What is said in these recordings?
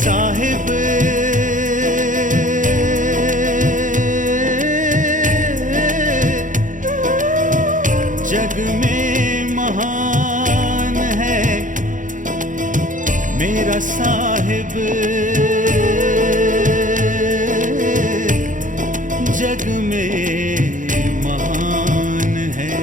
साहिब जग में महान है मेरा साहिब, जग में महान है।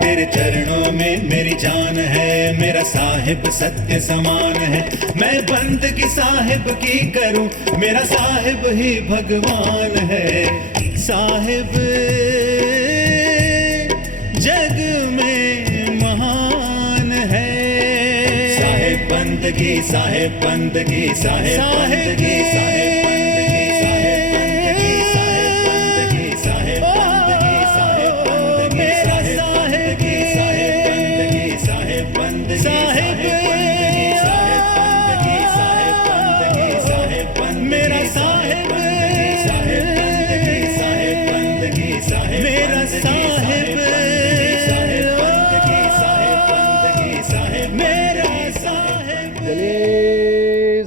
तेरे चरणों में मेरी जान है, मेरा साहिब सत्य समान है। मैं बंदगी साहिब की करूं, मेरा साहिब ही भगवान है। साहिब जग में महान है। साहिब बंदगी, साहिब बंदगी, साहिब बंदगी, साहिब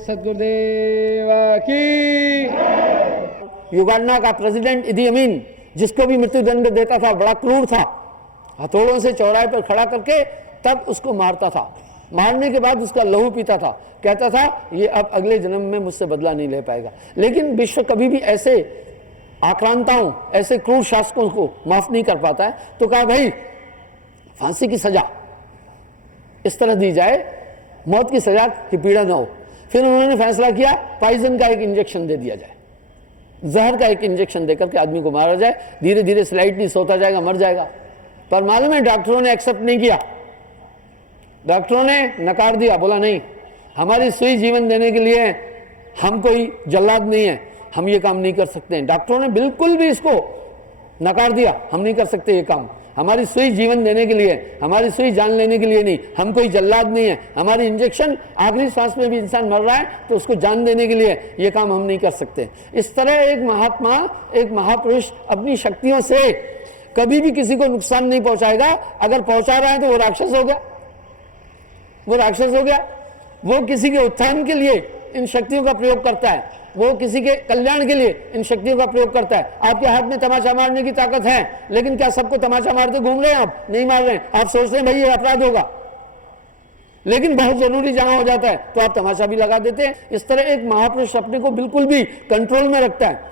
सदगुरुदेव की। युगांडा का प्रेसिडेंट इदी अमीन, जिसको भी मृत्युदंड देता था, बड़ा क्रूर था। हथौड़ों से चौराहे पर खड़ा करके तब उसको मारता था। मारने के बाद उसका लहू पीता था। कहता था ये अब अगले जन्म में मुझसे बदला नहीं ले पाएगा। लेकिन विश्व कभी भी ऐसे आक्रांताओं, ऐसे क्रूर शासकों को माफ नहीं कर पाता है। तो कहा भाई फांसी की सजा इस तरह दी जाए, मौत की सजा की पीड़ा न हो। फिर उन्होंने फैसला किया पॉइजन का एक इंजेक्शन दे दिया जाए, जहर का एक इंजेक्शन देकर के आदमी को मारा जाए। धीरे धीरे स्लाइडली सोता जाएगा, मर जाएगा। पर मालूम है डॉक्टरों ने एक्सेप्ट नहीं किया, डॉक्टरों ने नकार दिया। बोला नहीं, हमारी सुई जीवन देने के लिए हम कोई जल्लाद नहीं है, हम ये काम नहीं कर सकते हैं। डॉक्टरों ने बिल्कुल भी इसको नकार दिया, हम नहीं कर सकते ये काम। हमारी सुई जीवन देने के लिए, हमारी सुई जान लेने के लिए नहीं, हम कोई जल्लाद नहीं है। हमारी इंजेक्शन आखिरी सांस में भी इंसान मर रहा है तो उसको जान देने के लिए ये काम हम नहीं कर सकते। इस तरह एक महात्मा, एक महापुरुष अपनी शक्तियों से कभी भी किसी को नुकसान नहीं पहुंचाएगा। अगर पहुंचा रहा है तो वो राक्षस हो गया, वो राक्षस हो गया। वो किसी के उत्थान के लिए इन शक्तियों का प्रयोग करता है, वो किसी के कल्याण के लिए इन शक्तियों का प्रयोग करता है। आपके हाथ में तमाचा मारने की ताकत है, लेकिन क्या सबको तमाचा मारते घूम रहे हैं आप? नहीं मार रहे हैं। आप सोचते हैं भाई ये अपराध होगा, लेकिन बहुत जरूरी जहां हो जाता है तो आप तमाचा भी लगा देते हैं। इस तरह एक महापुरुष अपने को बिल्कुल भी कंट्रोल में रखता है।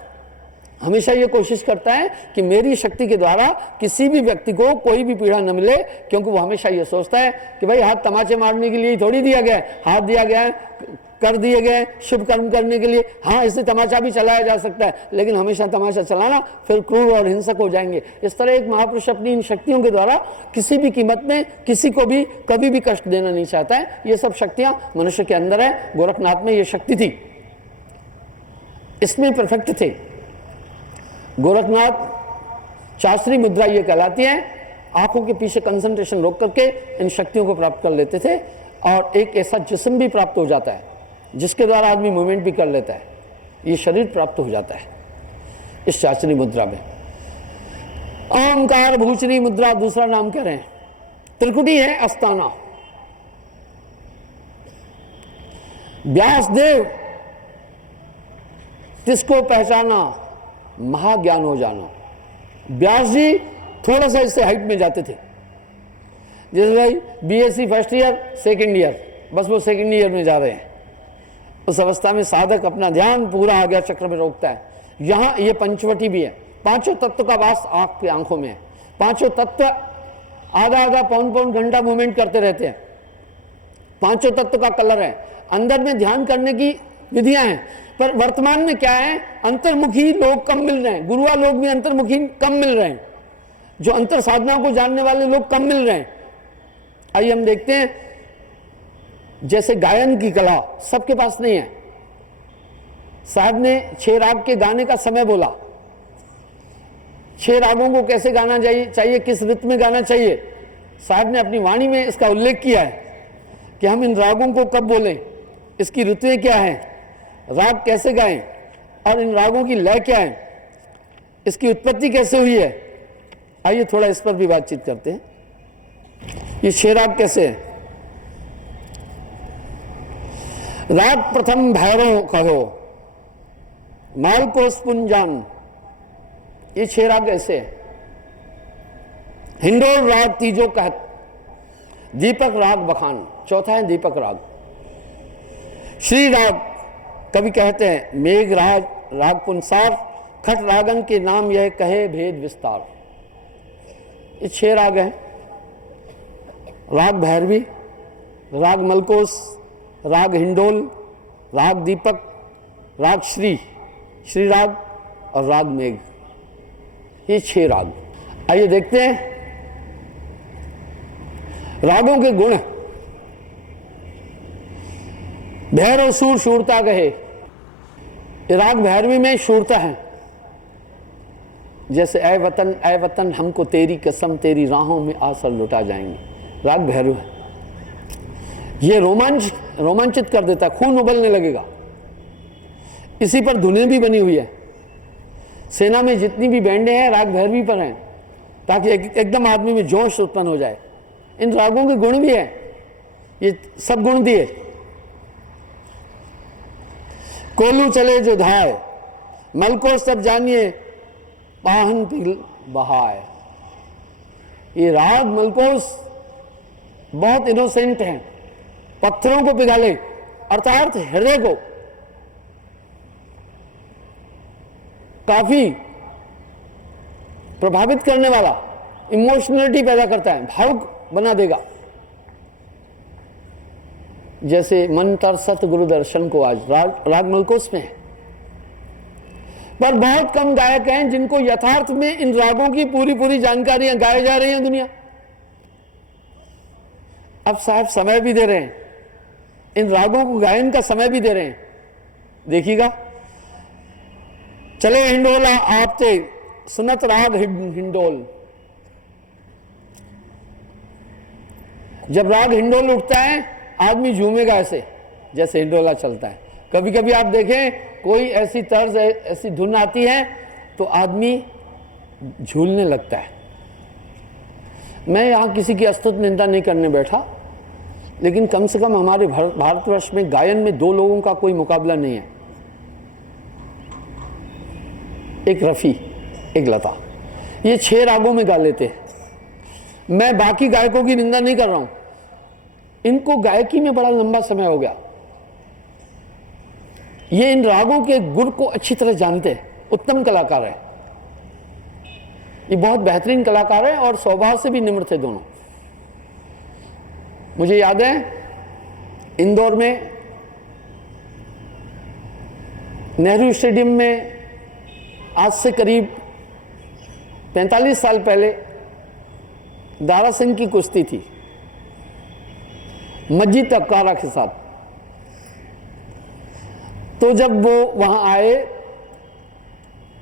हमेशा ये कोशिश करता है कि मेरी शक्ति के द्वारा किसी भी व्यक्ति को कोई भी पीड़ा न मिले, क्योंकि वो हमेशा ये सोचता है कि भाई हाथ तमाचे मारने के लिए ही थोड़ी दिया गया है, हाथ दिया गया है, कर दिए गए शुभ कर्म करने के लिए। हाँ, इससे तमाचा भी चलाया जा सकता है, लेकिन हमेशा तमाचा चलाना फिर क्रूर और हिंसक हो जाएंगे। इस तरह एक महापुरुष अपनी इन शक्तियों के द्वारा किसी भी कीमत में किसी को भी कभी भी कष्ट देना नहीं चाहता है। ये सब शक्तियां मनुष्य के अंदर है। गोरखनाथ में ये शक्ति थी, इसमें परफेक्ट थे। गोरखनाथ चासरी मुद्रा ये कहलाती है। आंखों के पीछे कंसंट्रेशन रोक करके इन शक्तियों को प्राप्त कर लेते थे, और एक ऐसा जिस्म भी प्राप्त हो जाता है जिसके द्वारा आदमी मूवमेंट भी कर लेता है। ये शरीर प्राप्त हो जाता है इस चासरी मुद्रा में। ओंकार भूचरी मुद्रा दूसरा नाम कह रहे हैं। त्रिकुटी है अस्ताना। व्यासदेव तिसको पहचाना महाज्ञान हो जाना। व्यास जी थोड़ा सा इससे हाइट में जाते थे। जैसे भाई BSc first year, second year, बस वो सेकंड ईयर में जा रहे हैं। उस अवस्था में साधक अपना ध्यान पूरा आज्ञा चक्र में रोकता है। यहाँ ये पंचवटी भी है। पांचों तत्व का वास आंख की आंखों में है। पांचों तत्व आधा आधा पौन पौन घंटा मूवमेंट करते रहते हैं। पांचों तत्व का कलर है। अंदर में ध्यान करने की विधियां हैं, पर वर्तमान में क्या है, अंतर्मुखी लोग कम मिल रहे हैं। गुरुआ लोग भी अंतर्मुखी कम मिल रहे हैं। जो अंतर साधना को जानने वाले लोग कम मिल रहे हैं। आइए हम देखते हैं, जैसे गायन की कला सबके पास नहीं है। साहब ने 6 राग के गाने का समय बोला। 6 रागों को कैसे गाना चाहिए, किस रित्म में गाना चाहिए, साहब ने अपनी वाणी में इसका उल्लेख किया है कि हम इन रागों को कब बोलें, इसकी ऋतुएं क्या हैं, राग कैसे गाएं, और इन रागों की लय क्या है, इसकी उत्पत्ति कैसे हुई है। आइए थोड़ा इस पर भी बातचीत करते हैं। ये 6 राग कैसे है। राग प्रथम भैरव कहो, मालकोस पुंजान, ये 6 राग ऐसे हैं। हिंडोल राग तीजो कहत, दीपक राग बखान, चौथा है दीपक राग। श्री राग कवि कहते हैं मेघ राग, राग पुंसार, खट रागन के नाम यह कहे भेद विस्तार। ये 6 राग हैं। राग भैरवी, राग मलकोस, राग हिंडोल, राग दीपक, राग श्री राग और राग मेघ, ये 6 राग। आइए देखते हैं रागों के गुण। भैरव सूर शूरता कहे, राग भैरवी में शूरता है। जैसे ऐ वतन हमको तेरी कसम, तेरी राहों में आसर लुटा जाएंगे, राग भैरव है। ये रोमांचित कर देता, खून उबलने लगेगा। इसी पर धुनें भी बनी हुई है। सेना में जितनी भी बैंडें हैं राग भैरवी पर हैं, ताकि एकदम आदमी में जोश उत्पन्न हो जाए। इन रागों के गुण भी है, ये सब गुण दिए। कोलू चले जो धाय, मलको सब जानिए पाहन पिघल बहाय। ये राग मलकोस बहुत इनोसेंट हैं, पत्थरों को पिघाले, अर्थात हृदय को काफी प्रभावित करने वाला, इमोशनलिटी पैदा करता है, भावुक बना देगा। जैसे मन तरसत गुरु दर्शन को, आज राग मलकोस में है। पर बहुत कम गायक हैं जिनको यथार्थ में इन रागों की पूरी जानकारियां गाई जा रही हैं दुनिया। अब साहब समय भी दे रहे हैं, इन रागों को गायन का समय भी दे रहे हैं। देखिएगा, चले हिंडोला आपते सुनत राग हिंडोल। जब राग हिंडोल उठता है आदमी झूमेगा ऐसे, जैसे हिंडोला चलता है। कभी कभी आप देखें कोई ऐसी तर्ज, ऐसी धुन आती है तो आदमी झूलने लगता है। मैं यहां किसी की अस्तुत निंदा नहीं करने बैठा, लेकिन कम से कम हमारे भारतवर्ष में गायन में 2 लोगों का कोई मुकाबला नहीं है, एक रफी, एक लता। ये 6 रागों में गा लेते हैं। मैं बाकी गायकों की निंदा नहीं कर रहा हूं, इनको गायकी में बड़ा लंबा समय हो गया। ये इन रागों के गुण को अच्छी तरह जानते हैं, उत्तम कलाकार है। ये बहुत बेहतरीन कलाकार है और स्वभाव से भी निम्र थे दोनों। मुझे याद है इंदौर में नेहरू स्टेडियम में आज से करीब 45 साल पहले दारा सिंह की कुश्ती थी मस्जिद तबकारा के साथ। तो जब वो वहां आए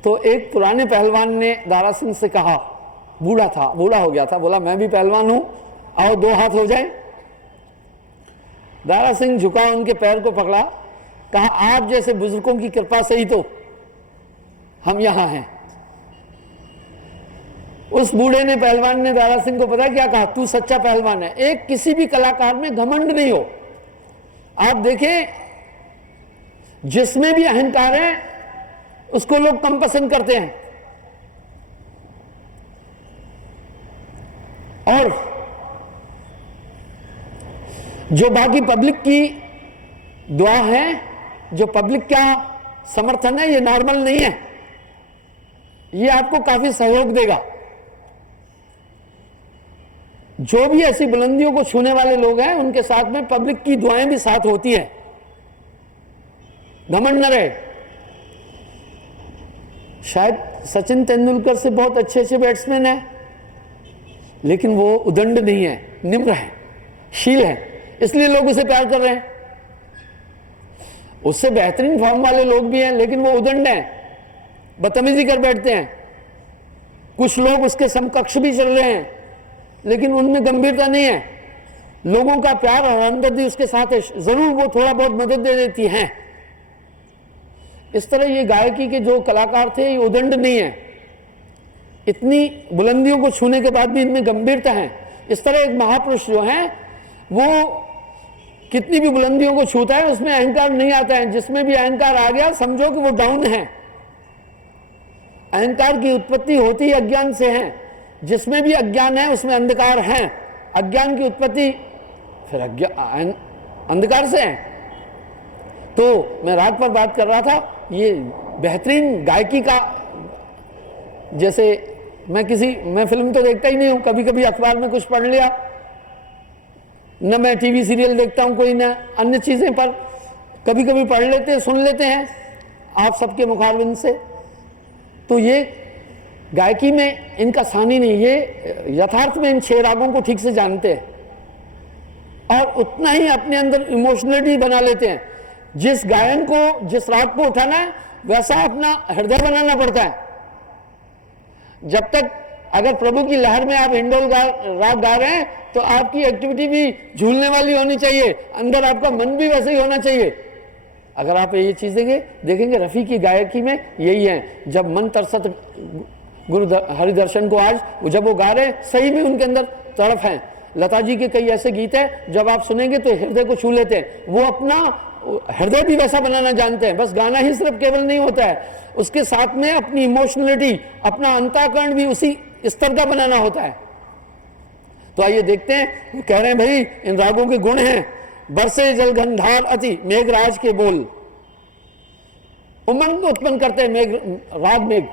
तो एक पुराने पहलवान ने दारा सिंह से कहा, बूढ़ा हो गया था, बोला मैं भी पहलवान हूं, आओ 2 हाथ हो जाए। दारा सिंह झुका, उनके पैर को पकड़ा, कहा आप जैसे बुजुर्गों की कृपा से ही तो हम यहां हैं। उस बूढ़े ने, पहलवान ने दारा सिंह को पता क्या कहा, तू सच्चा पहलवान है। एक किसी भी कलाकार में घमंड नहीं हो। आप देखें जिसमें भी अहंकार है उसको लोग कम पसंद करते हैं। और जो बाकी पब्लिक की दुआ है, जो पब्लिक का समर्थन है, ये नॉर्मल नहीं है, ये आपको काफी सहयोग देगा। जो भी ऐसी बुलंदियों को छूने वाले लोग हैं उनके साथ में पब्लिक की दुआएं भी साथ होती है। घमंड न रहे। शायद सचिन तेंदुलकर से बहुत अच्छे बैट्समैन है, लेकिन वो उदंड नहीं है, निम्र है, शील है, इसलिए लोग उसे प्यार कर रहे हैं। उससे बेहतरीन फॉर्म वाले लोग भी हैं, लेकिन वो उदंड हैं, बदतमीजी कर बैठते हैं। कुछ लोग उसके समकक्ष भी चल रहे हैं, लेकिन उनमें गंभीरता नहीं है। लोगों का प्यार और हमदर्दी उसके साथ है, जरूर वो थोड़ा बहुत मदद दे देती हैं। इस तरह ये गायकी के जो कलाकार थे ये उदंड नहीं है, इतनी बुलंदियों को छूने के बाद भी इनमें गंभीरता है। इस तरह एक महापुरुष जो हैं वो कितनी भी बुलंदियों को छूता है उसमें अहंकार नहीं आता है। जिसमें भी अहंकार आ गया समझो कि वो डाउन है। अहंकार की उत्पत्ति होती ही अज्ञान से है। जिसमें भी अज्ञान है उसमें अंधकार है। अज्ञान की उत्पत्ति फिर अंधकार से है। तो मैं राग पर बात कर रहा था, ये बेहतरीन गायकी का, जैसे मैं फिल्म तो देखता ही नहीं हूं, कभी कभी अखबार में कुछ पढ़ लिया, न मैं टीवी सीरियल देखता हूं कोई, ना अन्य चीजें, पर कभी कभी पढ़ लेते हैं, सुन लेते हैं आप सबके मुखारबिंद से। तो ये गायकी में इनका सानी नहीं, ये यथार्थ में इन 6 रागों को ठीक से जानते हैं और उतना ही अपने अंदर इमोशनलिटी बना लेते हैं। जिस गायन को, जिस राग को उठाना है वैसा अपना हृदय बनाना पड़ता है। जब तक अगर प्रभु की लहर में आप हिंडोल राग गा रहे हैं तो आपकी एक्टिविटी भी झूलने वाली होनी चाहिए, अंदर आपका मन भी वैसे ही होना चाहिए। अगर आप ये चीज देखेंगे रफ़ी की गायकी में यही है। जब मन तरसत गुरु हरिदर्शन को आज, जब वो गा रहे हैं सही में उनके अंदर तड़प है। लता जी के कई ऐसे गीत हैं जब आप सुनेंगे तो हृदय को छू लेते हैं। वो अपना हृदय भी वैसा बनाना जानते हैं। बस गाना ही सिर्फ केवल नहीं होता है, उसके साथ में अपनी इमोशनलिटी, अपना अंतःकरण भी उसी स्तर का बनाना होता है। तो आइए देखते हैं, वो कह रहे हैं भाई इन रागों के गुण हैं। बरसे जलगंधार अति मेघराज के बोल, उमंग उत्पन्न करते हैं राग मेघ,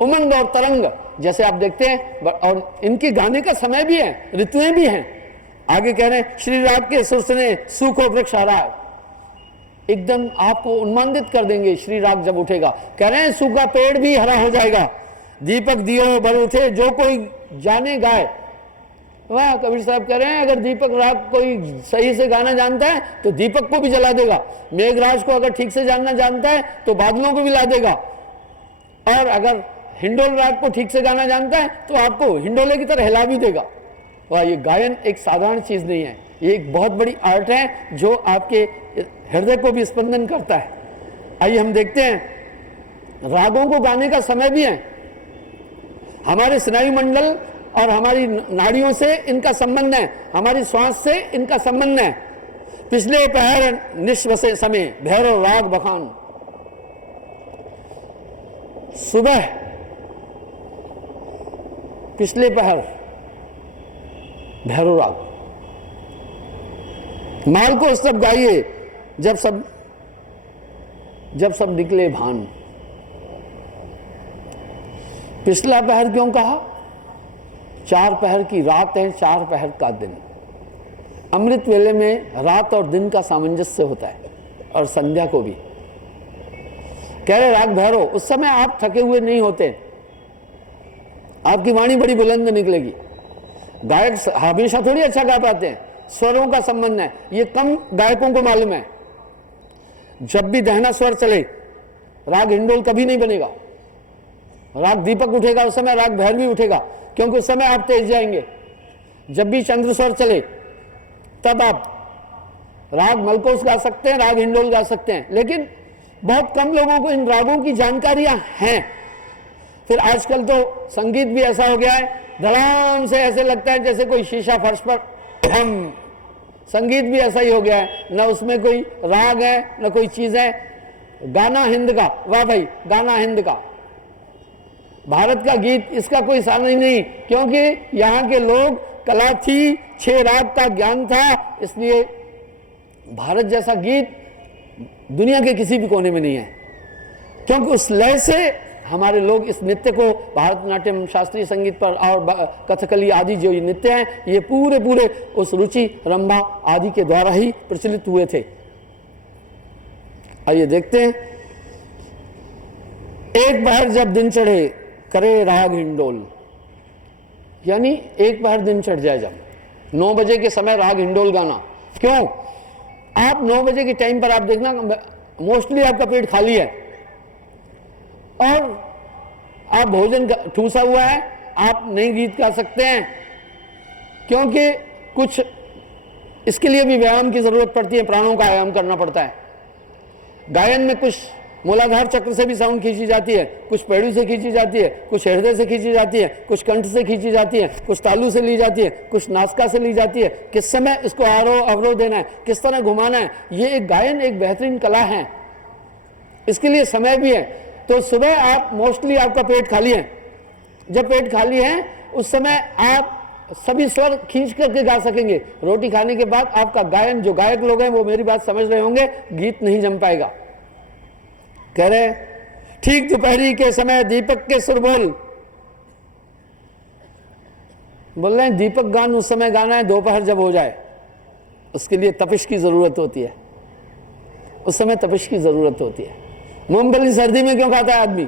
उमंग और तरंग, जैसे आप देखते हैं। और इनके गाने का समय भी है, ऋतुएं भी हैं। आगे कह रहे हैं श्री राग के सुरसने सूखो वृक्ष हरा, एकदम आपको उन्मादित कर देंगे श्री राग जब उठेगा। कह रहे हैं सूखा पेड़ भी हरा हो जाएगा, दीपक दियो बर उठे जो कोई जाने गाए। वाह, कबीर साहब कह रहे हैं अगर दीपक राग कोई सही से गाना जानता है तो दीपक को भी जला देगा। मेघराज को अगर ठीक से जानना जानता है तो बादलों को भी ला देगा। और अगर हिंडोल राग को ठीक से गाना जानता है तो आपको हिंडोले की तरह हिला भी देगा। वाह, ये गायन एक साधारण चीज नहीं है, ये एक बहुत बड़ी आर्ट है जो आपके हृदय को भी स्पंदन करता है। आइए हम देखते हैं रागों को गाने का समय भी है। हमारे स्नायु मंडल और हमारी नाड़ियों से इनका संबंध है, हमारी श्वास से इनका संबंध है। पिछले पहर निश्वसे समय भैरव राग बखान, सुबह पिछले पहर भैरव राग, माल को सब गाइए जब सब निकले भान। पिछला पहर क्यों कहा? 4 पहर की रात है, 4 पहर का दिन। अमृत वेले में रात और दिन का सामंजस्य होता है, और संध्या को भी। कह रहे राग भैरव, उस समय आप थके हुए नहीं होते, आपकी वाणी बड़ी बुलंद निकलेगी। गायक हमेशा थोड़ी अच्छा गा पाते हैं, स्वरों का संबंध है, ये कम गायकों को मालूम है। जब भी दहना स्वर चले राग हिंडोल कभी नहीं बनेगा। राग दीपक उठेगा उस समय राग भैरवी उठेगा, क्योंकि उस समय आप तेज जाएंगे। जब भी चंद्र स्वर चले तब आप राग मलकोस गा सकते हैं, राग हिंडोल गा सकते हैं। लेकिन बहुत कम लोगों को इन रागों की जानकारियां हैं। फिर आजकल तो संगीत भी ऐसा हो गया है, धड़ाम से ऐसे लगता है जैसे कोई शीशा फर्श पर हम, संगीत भी ऐसा ही हो गया है, न उसमें कोई राग है न कोई चीज है। गाना हिंद का, वाह भाई गाना हिंद का, भारत का गीत, इसका कोई साधन ही नहीं, क्योंकि यहाँ के लोग कला थी, 6 राग का ज्ञान था, इसलिए भारत जैसा गीत दुनिया के किसी भी कोने में नहीं है। क्योंकि उस लय से हमारे लोग इस नृत्य को, भारतनाट्यम, शास्त्रीय संगीत पर और कथकली आदि जो ये नृत्य हैं, ये पूरे उस रुचि, रंभा आदि के द्वारा ही प्रचलित हुए थे। आइए देखते हैं, एक पहर जब दिन चढ़े करे राग हिंडोल, यानी एक पहर दिन चढ़ जाए, जब 9 बजे के समय राग हिंडोल गाना। क्यों? आप 9 बजे के टाइम पर आप देखना मोस्टली आपका पेट खाली है और आप भोजन ठूसा हुआ है, आप नहीं गीत गा सकते हैं, क्योंकि कुछ इसके लिए भी व्यायाम की जरूरत पड़ती है, प्राणों का व्यायाम करना पड़ता है। गायन में कुछ मूलाधार चक्र से भी साउंड खींची जाती है, कुछ पेड़ू से खींची जाती है, कुछ हृदय से खींची जाती है, कुछ कंठ से खींची जाती है, कुछ तालू से ली जाती है, कुछ नासिका से ली जाती है। किस समय इसको आरोह अवरोह देना है, किस तरह घुमाना है, ये एक गायन एक बेहतरीन कला है। इसके लिए समय भी है। तो सुबह आप मोस्टली आपका पेट खाली है, जब पेट खाली है उस समय आप सभी स्वर खींच करके गा सकेंगे। रोटी खाने के बाद आपका गायन, जो गायक लोग हैं वो मेरी बात समझ रहे होंगे, गीत नहीं जम पाएगा। कह रहे ठीक दोपहरी के समय दीपक के सुर बोल रहे हैं, दीपक गान उस समय गाना है दोपहर जब हो जाए, उसके लिए तपिश की जरूरत होती है, उस समय तपिश की जरूरत होती है। मूंगफली सर्दी में क्यों खाता है आदमी,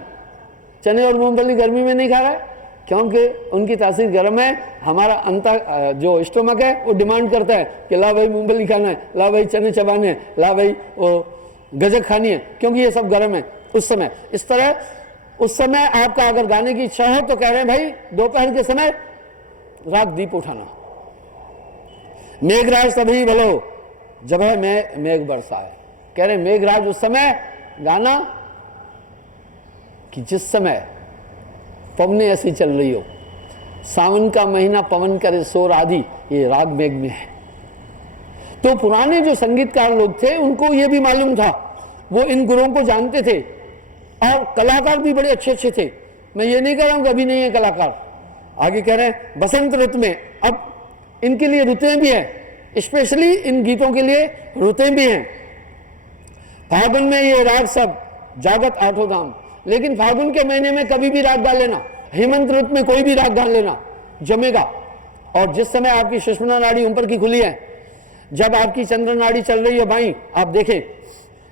चने और मूंगफली गर्मी में नहीं खा रहा है? क्योंकि उनकी तासीर गर्म है। हमारा अंतर जो स्टोमक है वो डिमांड करता है कि ला भाई मूंगफली खाना है, ला भाई चने चबाने हैं, ला भाई वो गजक खानी है, क्योंकि ये सब गर्म है उस समय। इस तरह उस समय आपका अगर गाने की इच्छा हो तो कह रहे हैं भाई दोपहर के समय राग दीप उठाना। मेघराज तभी भलो जब है मेघ बरसा है। कह रहे मेघराज उस समय गाना कि जिस समय पवने ऐसी चल रही हो, सावन का महीना पवन करे शोर आदि, ये राग मेघ में है। तो पुराने जो संगीतकार लोग थे उनको ये भी मालूम था, वो इन गुरुओं को जानते थे, और कलाकार भी बड़े अच्छे अच्छे थे। मैं ये नहीं कह रहा हूं कि अभी नहीं है कलाकार। आगे कह रहे हैं बसंत ऋतु में, अब इनके लिए ऋतुएं भी हैं, स्पेशली इन गीतों के लिए ऋतुएं भी हैं। फागुन में ये राग सब जागत आठों धाम, लेकिन फागुन के महीने में कभी भी राग गा लेना, हेमंत ऋतु में कोई भी राग गा लेना, जमेगा। और जिस समय आपकी सुषुम्ना नाड़ी ऊपर की खुली है, जब आपकी चंद्र नाड़ी चल रही है बाईं, आप देखें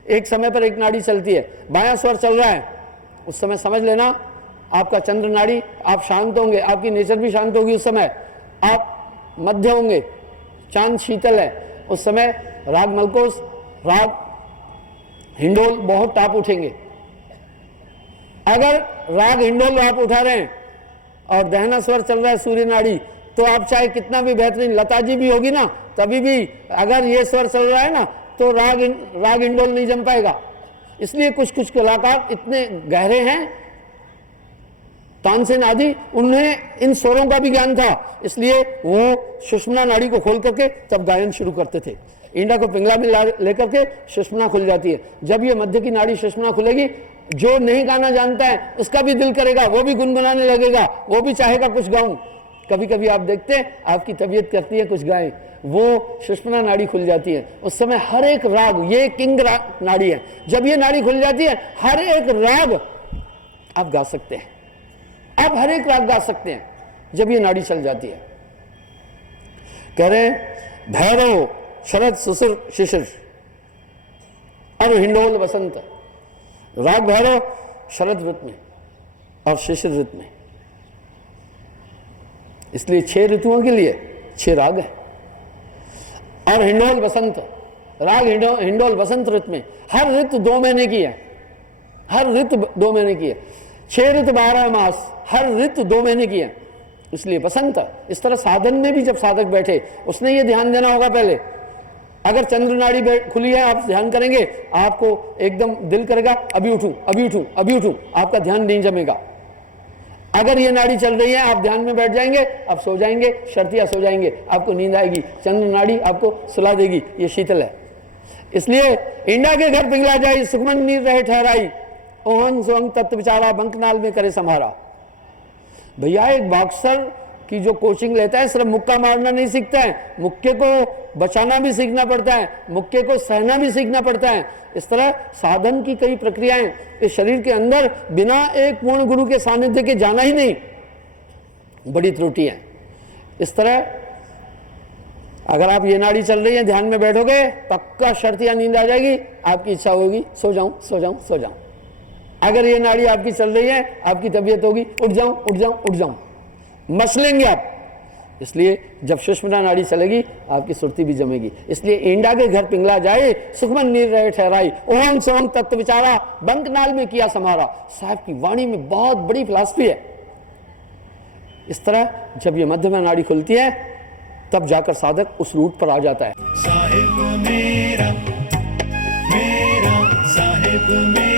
एक समय पर एक नाड़ी चलती है, बायां स्वर चल रहा है, उस समय समझ लेना आपका चंद्र नाड़ी, आप शांत होंगे, आपकी नेचर भी शांत होगी उस समय, आप मध्य होंगे, चांद शीतल है उस समय, राग मलकोस राग हिंडोल बहुत टाप उठेंगे। अगर राग हिंडोल आप उठा रहे हैं और दहना स्वर चल रहा है सूर्य नाड़ी, तो आप चाहे कितना भी बेहतरीन लता जी भी होगी ना, तभी भी अगर ये स्वर चल रहा है ना तो राग हिंडोल नहीं जम पाएगा। इसलिए कुछ कुछ कलाकार इतने गहरे हैं, तानसेन आदि, उन्हें इन स्वरों का भी ज्ञान था, इसलिए वो सुषुम्ना नाड़ी को खोल करके तब गायन शुरू करते थे। ईंडा को पिंगला में लेकर के सुषुम्ना खुल जाती है। जब ये मध्य की नाड़ी सुषुम्ना खुलेगी, जो नहीं गाना जानता है उसका भी दिल करेगा, वो भी गुनगुनाने लगेगा, वो भी चाहेगा कुछ गाऊं। कभी कभी आप देखते हैं आपकी तबीयत करती है कुछ गाएं, वो सुषुम्ना नाड़ी खुल जाती है, उस समय हर एक राग, ये किंग नाड़ी है, जब ये नाड़ी खुल जाती है हर एक राग आप गा सकते हैं, आप हर एक राग गा सकते हैं जब ये नाड़ी चल जाती है। कह रहे हैं भैरव शरद सुसुर शिशिर और हिंडोल बसंत, राग भैरव शरद ऋतु में और शिशिर ऋतु में, इसलिए 6 ऋतुओं के लिए 6 राग है। और हिंडोल बसंत, राग हिंडोल बसंत ऋतु में, हर ऋतु 2 महीने की है, हर ऋतु 2 महीने की है, 6 ऋतु 12 मास, हर ऋतु 2 महीने की है, इसलिए बसंत। इस तरह साधन में भी जब साधक बैठे उसने ये ध्यान देना होगा पहले, अगर चंद्र नाड़ी खुली है आप ध्यान करेंगे, आपको एकदम दिल करेगा अभी उठूं अभी उठूं अभी उठूं, आपका ध्यान नहीं जमेगा। अगर ये नाड़ी चल रही है आप ध्यान में बैठ जाएंगे, आप सो जाएंगे, शर्तिया सो जाएंगे, आपको नींद आएगी, चंद्र नाड़ी आपको सुला देगी, ये शीतल है। इसलिए ईंडा के घर पिघला जाए सुखमन नीर रहे ठहराई, ओहन सोहंग तत्व विचारा बंकनाल में करे संभारा। भैया एक बॉक्सर की जो कोचिंग लेता है सिर्फ मुक्का मारना नहीं सीखता है, मुक्के को बचाना भी सीखना पड़ता है, मुक्के को सहना भी सीखना पड़ता है। इस तरह साधन की कई प्रक्रियाएं इस शरीर के अंदर बिना एक पूर्ण गुरु के सानिध्य के जाना ही नहीं, बड़ी त्रुटि है। इस तरह अगर आप ये नाड़ी चल रही है ध्यान में बैठोगे पक्का शर्तिया नींद आ जाएगी, आपकी इच्छा होगी सो जाऊं सो जाऊं सो जाऊं। अगर ये नाड़ी आपकी चल रही है आपकी तबीयत होगी उठ जाऊं उठ जाऊं उठ जाऊं, मसलेंगे आप। इसलिए जब सुषुम्ना नाड़ी चलेगी आपकी सुरती भी जमेगी। इसलिए ईंडा के घर पिंगला जाए सुखमन नीर रहे ठहराई, ओहम सोहम तत्व विचारा बंकनाल में किया समारा। साहब की वाणी में बहुत बड़ी फिलॉसफी है। इस तरह जब ये मध्य में नाड़ी खुलती है तब जाकर साधक उस रूट पर आ जाता है। साहिब मेरा, मेरा साहिब मेरा।